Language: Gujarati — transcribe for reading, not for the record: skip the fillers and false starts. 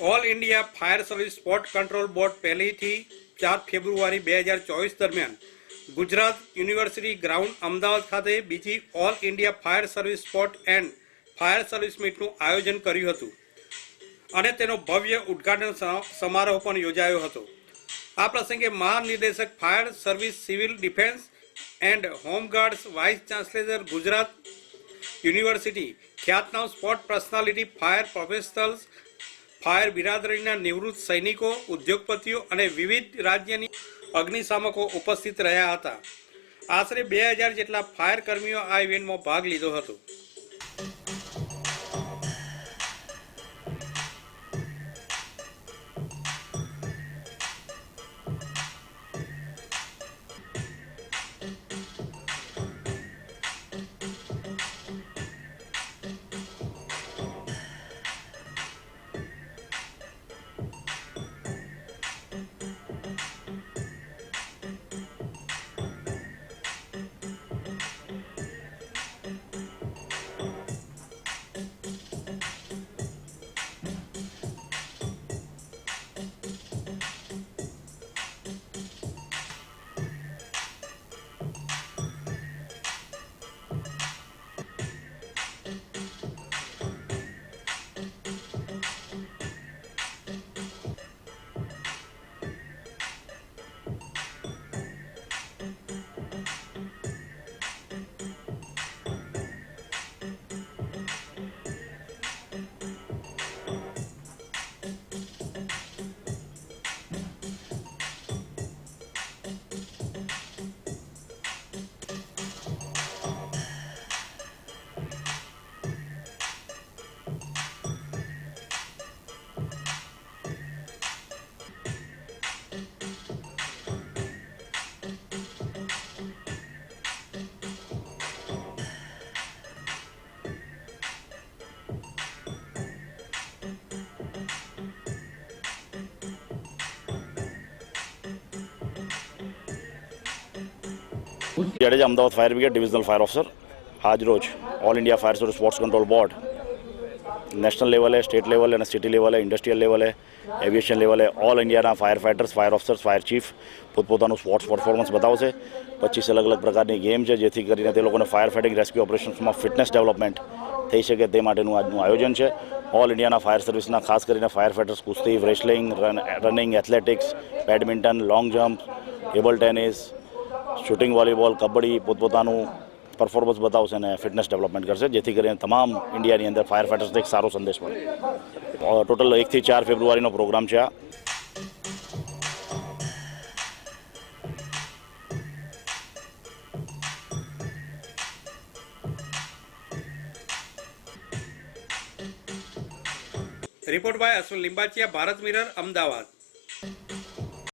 All India fire service sports control board પહેલીથી 4 ફેબ્રુઆરી 2024 દરમિયાન ગુજરાત યુનિવર્સિટી ગ્રાઉન્ડ અમદાવાદ ખાતે બીજી all India fire service sports and fire service મીટનું આયોજન કર્યું હતું અને તેનો ભવ્ય ઉદ્ઘાટન સમારોહ પણ યોજાયો હતો। આ પ્રસંગે મહાનિર્દેશક fire service civil defence and home guards vice chancellor Gujarat university ખ્યાતનામ sports personality fire professionals fire બિરાદરીના નિવૃત્ત સૈનિકો ઉદ્યોગપતિઓ અને વિવિધ રાજ્યની અગ્નિશામકો ઉપસ્થિત રહ્યા હતા। આશરે 2000 જેટલા ફાયર કર્મીઓ આ ઇવેન્ટમાં ભાગ લીધો હતો। Jadeja Ahmedabad fire brigade divisional fire officer आज रोज all India fire service sports control board national level है, स्टेट लेवल है, सिटी लेवल है, इंडस्ट्रियल लेवल है, एविएशन लेवल है। All India fire fighters, fire officers, fire chief પોતપોતાનું સ્પોર્ટ્સ પરફોર્મન્સ બતાવશે। 25 અલગ અલગ પ્રકારની ગેમ છે જેથી કરીને તે લોકોને ફાયર ફાઇટિંગ રેસ્ક્યુ ઓપરેશન્સમાં ફિટનેસ ડેવલપમેન્ટ થઈ શકે તે માટેનું આજનું આયોજન છે। ઓલ ઇન્ડિયાના ફાયર સર્વિસના ખાસ કરીને ફાયર ફાઇટર્સ કુસ્તી, wrestling, running, athletics, badminton, long jump, table tennis, shooting, volleyball, kabaddi પોતપોતાનું પરફોર્મન્સ બતાવશે અને ફિટનેસ ડેવલપમેન્ટ કરશે જેથી કરીને તમામ ઇન્ડિયાની અંદર ફાયર ફાઇટર્સને એક સારો સંદેશ મળે। ટોટલ 1 થી 4 ફેબ્રુઆરીનો પ્રોગ્રામ છે આ। Report by Ashwin Limbachiya, Bharat Mirror, Ahmedabad.